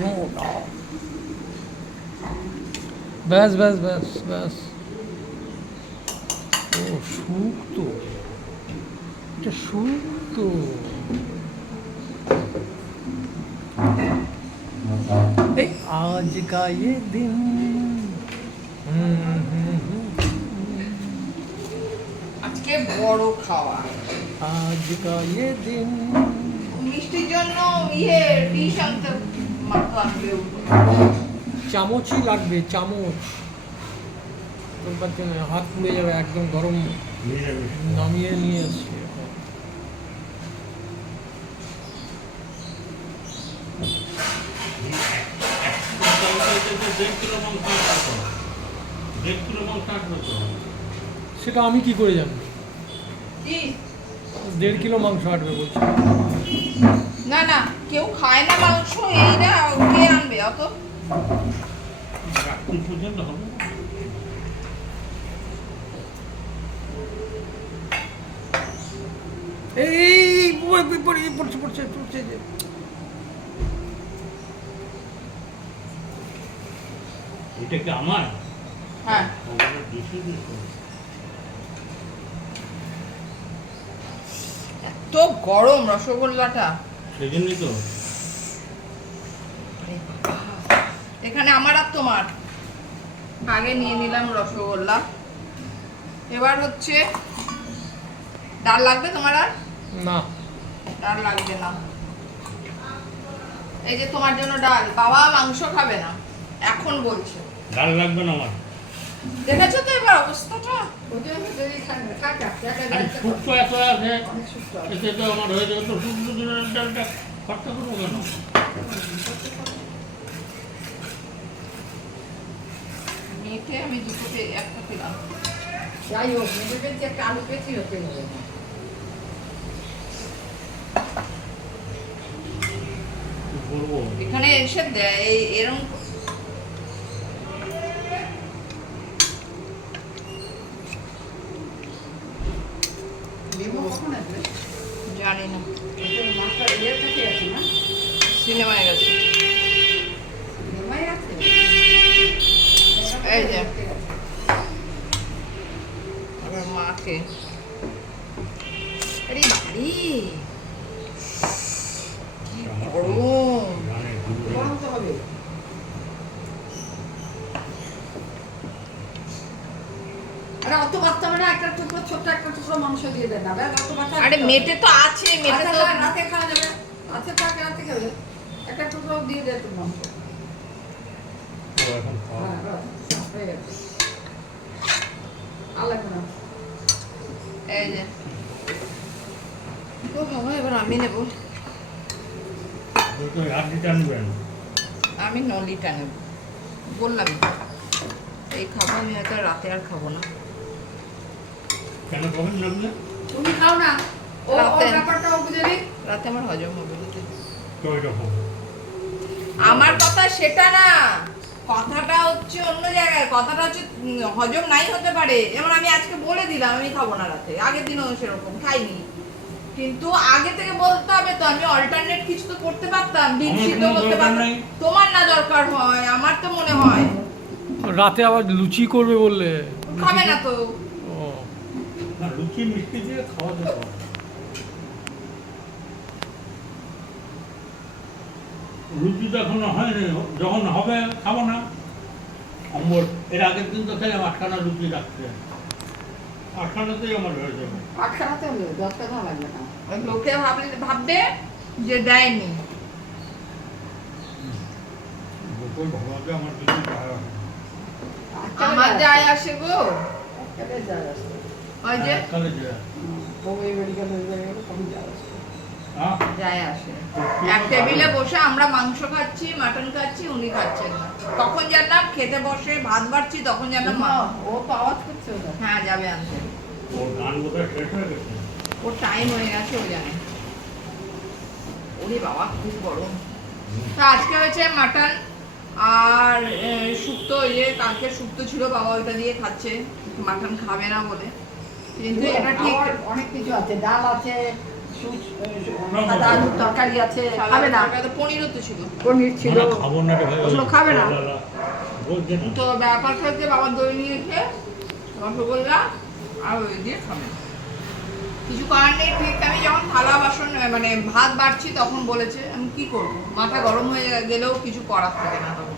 মোটা ব্যাস ব্যাস ব্যাস ব্যাস ও শুক্তো এটা শুক্তো এই আজ কা ये दिन হুম, হুম, হুম, আজকে বড় খাওয়া আজ কা ये दिन মিষ্টির জন্য ইয়ে ডিশ আনতে মাত্র আসবে চামচই লাগবে চামচ। হাত পুড়ে যাবে একদম গরম নামিয়ে নিয়ে এসছি। সেটা আমি কি করে জানি দেড় কিলো মাংস আটবে বলছি। না না কেউ খায় না মাংস এই না কে আনবে অত? রাত্রি পর্যন্ত হবে এই পড়ে পড়ে পড়ছে পড়ছে পড়ছে যে। এটা কি আমার? হ্যাঁ। এত গরম রসগোল্লাটা। জন্যই তো। এখানে আমার আর তোমার। আগে নিয়ে নিলাম রসগোল্লা। এবার হচ্ছে ডাল লাগবে তোমার আর? না। ডাল লাগবে না। এই যে তোমার জন্য ডাল বাবা মাংস খাবে না এখন বলছে। ডাল লাগবে না আমার। দেখেছ তো এবার অবস্থাটা? শুক্তো এত আছে এতে তো আমার হয়ে যাবে তো শুক্তো দিনের ডালটা খরচা করব কেন? মেখে আমি দুটো একটা পেলাম। যাই হোক মেজে পেয়েছি একটা আলু পেয়েছি হতে হবে এখানে এসে দেয় এই জানি না সিনেমায় গেছে। এই যে। মাকে আরে বাড়ি কি গরম জানে, দুটো গরম তো হবে আরে অত বাচ্চা মানে একটা টুকরো ছোট্ট একটা টুকরো মাংস দিয়ে দেন না ব্যাস অত বাচ্চা আরে মেটে তো আছে মেটে আচ্ছা, তো রাতে খাওয়া যাবে। আচ্ছা থাক রাতে খাবে। একটা টুকরো দিয়ে দে তুমি মাংস। হ্যাঁ এই যে। ও বাবা এবার আমি নেব। আমি নলিটা নেব বললাম এই খাব আমি হয়তো রাতে আর খাব না। কেন কবেন লাগলে তুমি খাও না। ও ব্যাপারটা ও বুঝে রাতে আমার হজম হবে না তো এরকম আমার কথা সেটা না। কথাটা হচ্ছে অন্য জায়গায়। কথাটা হচ্ছে হজম নাই হতে পারে। যেমন আমি আজকে বলে দিলাম আমি খাব না রাতে। আগের দিনও সেরকম খাইনি। কিন্তু আগে থেকে বলতে হবে তো আমি অল্টারনেট কিছু তো করতে পারতাম ডিম সিদ্ধ করতে পারতাম। তোমার না দরকার হয় আমার তো মনে হয়। রাতে আবার লুচি করবে বললে। খাবে না তো। না লুচি মিষ্টি দিয়ে খাওয়া হয়নি যখন হবে খাব না। অম্বর এর আগের দিন তো খেলাম আটখানা লুচি রাখছে আটখানাতেই আমার হয়ে যাবে। আটখানাতে হলে দশটা লাগবে না। লোকে ভাবলে ভাববে যে দেয়নি। আমার কিছু যায় আসে। আমার যায় আসে গো। যায় আসে। ওই যে? যায়। মেডিকেল হয়ে। তখন আসে। হ্যাঁ? এক টেবিলে বসে আমরা মাংস খাচ্ছি মাটন খাচ্ছি উনি খাচ্ছেন না। জানলাম খেতে বসে ভাত বাড়ছি তখন জানলাম না, মা- ও তো আওয়াজ করছে হ্যাঁ যাবে আনতে। ওর টাইম হয়ে গেছে। ও জানে। ওরে বাবা খুব গরম। তা আজকে হয়েছে মাটন আর শুক্তো ইয়ে কালকে শুক্তো ছিল বাবা ওইটা দিয়ে খাচ্ছে। মাটন খাবে না বলে। কিন্তু এটা ঠিক। অনেক কিছু আছে ডাল আছে তরকারি আছে খাবে না। পনিরও তো ছিল। পনির ছিল। না, খাব না রে ভাই ওই ওগুলো খাবে না? লালা। বলছে না। তো ব্যাপারটা হচ্ছে বাবা দই নিয়েছে রসগোল্লা আর ওই দিয়ে খাবে কিছু করার নেই ঠিক আমি যখন থালা বাসন মানে ভাত বাড়ছি তখন বলেছে আমি কি করব? মাথা গরম হয়ে গেলেও কিছু করার থাকে না তখন।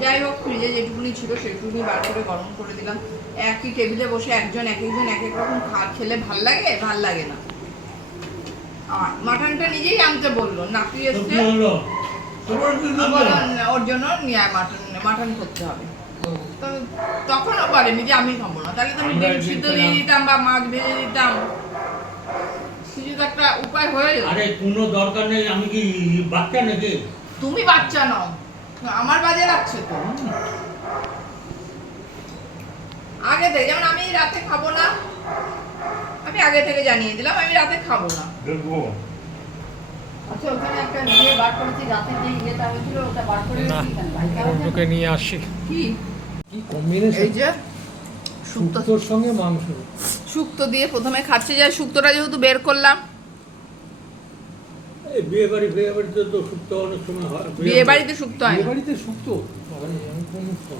যাই হোক ফ্রিজে যেটুকুনি ছিল সেটুকুনি বার করে গরম করে দিলাম। একই টেবিলে বসে একজন এক একজন এক এক রকম খা- খেলে ভালো লাগে? ভালো লাগে না। আর মাটনটা নিজেই আনতে বলল নাতি? বললাম, ওর জন্য নিয়ে মাটন মাটন করতে হবে। তো তখনও বলেনি যে আমি খাব না। তাহলে তো আমি ডিম সিদ্ধ দিয়ে। দিতাম বা মাছ ভেজে দিতাম। কিছু তো একটা উপায় হয়ে যেত আরে কোনো দরকার নেই আমি কি বাচ্চা নাকি? তুমি বাচ্চা নও। আমার বাজে লাগছে তো। আগে থেকে যেমন আমি রাতে খাব না আমি আগে থেকে জানিয়ে দিলাম আমি রাতে খাব না। দেখব। আচ্ছা ওখানে একটা বার করেছি রাতে যে ইয়েটা হয়েছিল ওটা বার করে না রেখেছি কেন? ভাই খাওয়া যায় না? ওকে নিয়ে আসি। কি? কি কম্বিনেশন? এই যে শুক্তোর সঙ্গে মাংস। শুক্তো দিয়ে প্রথমে খাচ্ছে যায় শুক্তোটা যেহেতু বের করলাম। বিয়ে বাড়ি বিয়ে বাড়িতে তো সুপ্ত অনেক সময় হয়। বিয়ে বাড়িতে শুক্তো হয় বিয়ে বাড়িতে শুক্তো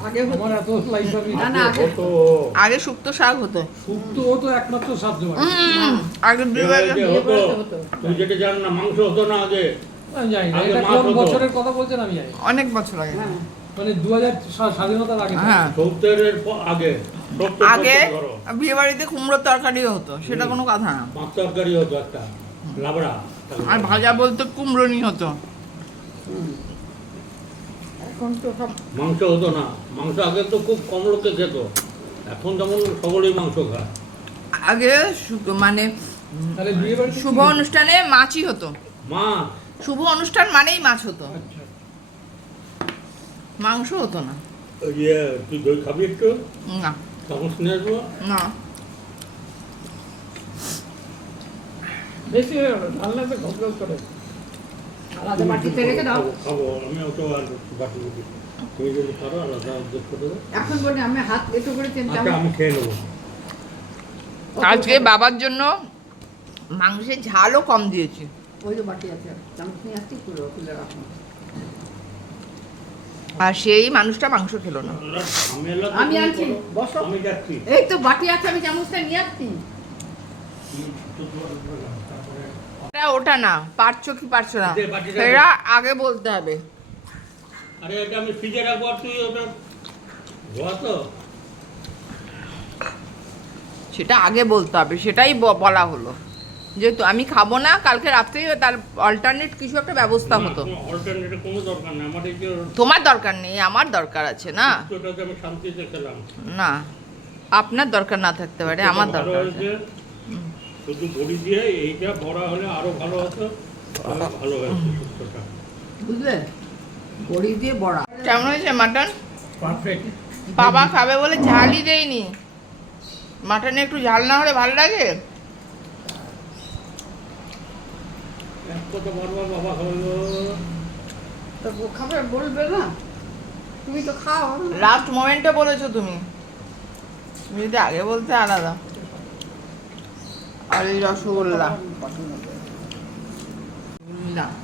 আগে না, না, শুক্তো শাক হতো। শুক্তো হতো একমাত্র আগে তুই যেটা জান না মাংস হতো না আগে। না। বছরের কথা বলছেন আমি অনেক বছর আগে। হ্যাঁ। মানে দু হাজার স্বাধীনতার আগে। হ্যাঁ। সত্তরের আগে। আগে বিয়ে বাড়িতে কুমড়োর তরকারিও হতো সেটা কোনো কথা না। মাছ তরকারি হতো একটা। লাবড়া আর ভাজা বলতে কুমড়ো নিয়ে হতো। এখন তো সব মাংস হতো না। মাংস আগে তো খুব কম লোকে খেত। এখন যেমন সকলেই মাংস খায়। আগে মানে শুভ অনুষ্ঠানে মাছই হতো। মা শুভ অনুষ্ঠান মানেই মাছ হতো। আচ্ছা। মাংস হতো না। ইয়ে তুই দই খাবি একটু? না। তখন শুনে আসব? না। বেশি তো করে আলাদা বাটিতে রেখে দাও। খাব, খাব আমি ওটা আর বাটি তুমি যদি খারো আলাদা অর্ধেক করে দেবো এখন বলে আমি হাত এটো করে তিন আচ্ছা চামচ আমি খেয়ে নেব। আজকে বাবার জন্য মাংসের ঝালও কম দিয়েছি। ওই তো বাটি আছে চামচ নিয়ে আসছি খুলে খুলে রাখুন আর সেই মানুষটা মাংস খেলো না। আমি আনছি, বসো। আমি যাচ্ছি। এই তো বাটি আছে আমি চামচটা নিয়ে আসছি। এটা ওটা না পারছ কি পারছ না। সেটা আগে বলতে হবে। আরে এটা আমি ফ্রিজে রাখব আর তুই ওটা তো। সেটা আগে বলতে হবে সেটাই বলা হলো। যেহেতু আমি খাব না কালকে রাত্রে তার অল্টারনেট কিছু একটা ব্যবস্থা হতো। তোমার দরকার নেই আমার দরকার আছে না। না আপনার দরকার না থাকতে পারে আমার দরকার আছে। শুধু বড়ি দিয়ে এইটা বড়া হলে আরও ভালো হতো। ভালো হয়েছে শুক্তোটা বুঝলে? বড়ি দিয়ে বড়া। কেমন হয়েছে মাটন? পারফেক্ট। বাবা খাবে বলে ঝালই দেয়নি। মাটনে একটু ঝাল না হলে ভালো লাগে? খাবে বলবে না। তুমি তো খাও। লাস্ট মোমেন্টে বলেছ তুমি। তুমি যদি আগে বলতে আলাদা। আর এই রসগোল্লা।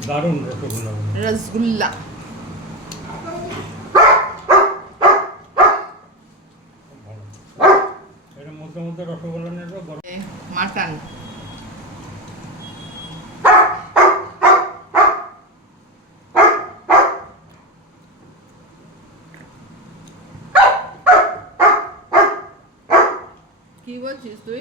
দারুণ রসগোল্লা। রসগোল্লা। মাটন। কি বলছিস তুই?